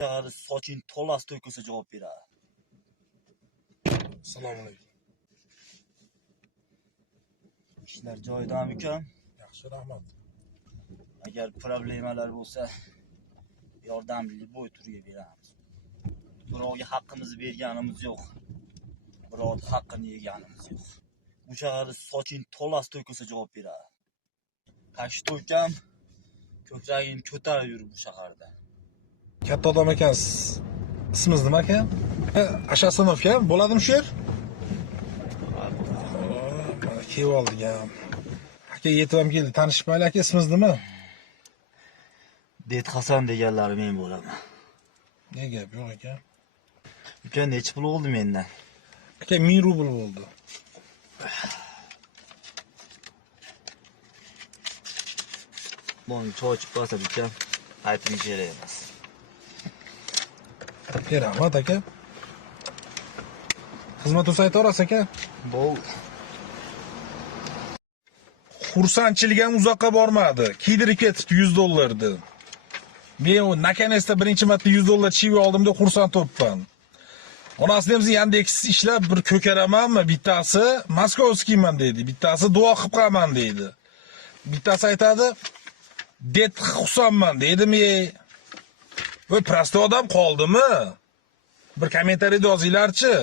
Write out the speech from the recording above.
Soching to'las to'kilsa javob beradi. Assalomu alaykum. Ishlar joyidami ukan? Yaxshi, rahmat. Agar problemalar bo'lsa, yordamli bo'y turga beramiz. Birovga haqqimizni berganimiz yo'q. Birovning haqqini yeganimiz yo'q. Bu shaharda soching to'las to'kilsa javob beradi. Qaysi to'kam, ko'kragini ko'tarib yurib bu shaharda. Katta odam ekansiz. Ismingiz nima ekan? Ashasonovga bo'ladimi shu yer? Mana kelib oldik ham. Aka yetib ham keldi. Tanishmaylik aka, ismingiz nima? Det Hasan deganlari men bo'laman. Ne gap yo'q ekan? Uka necha pul oldi mendan? Aka 1000 rubl bo'ldi. Buni choy ichib qolsa uka, aytib kerak emas. Rahmat aka. Xizmat bo'lsa aytaverasiz aka. Bo'ldi. Xursandchilik ham uzoqqa bormadi. Kiydirib ketibdi $100 ni. Men u nakonecda birinchi marta $100 chivib oldimda xursand bo'libman. Onasi ham Yandex ishlab bir ko'karamanmi? Bittasi Moskovskiyman deydi, bittasi duo qilib qolaman deydi. Bittasi aytadi, "Det Husanman" dedim. Voy prosta odam qoldimi? Bir kommentariyada yozinglarchi.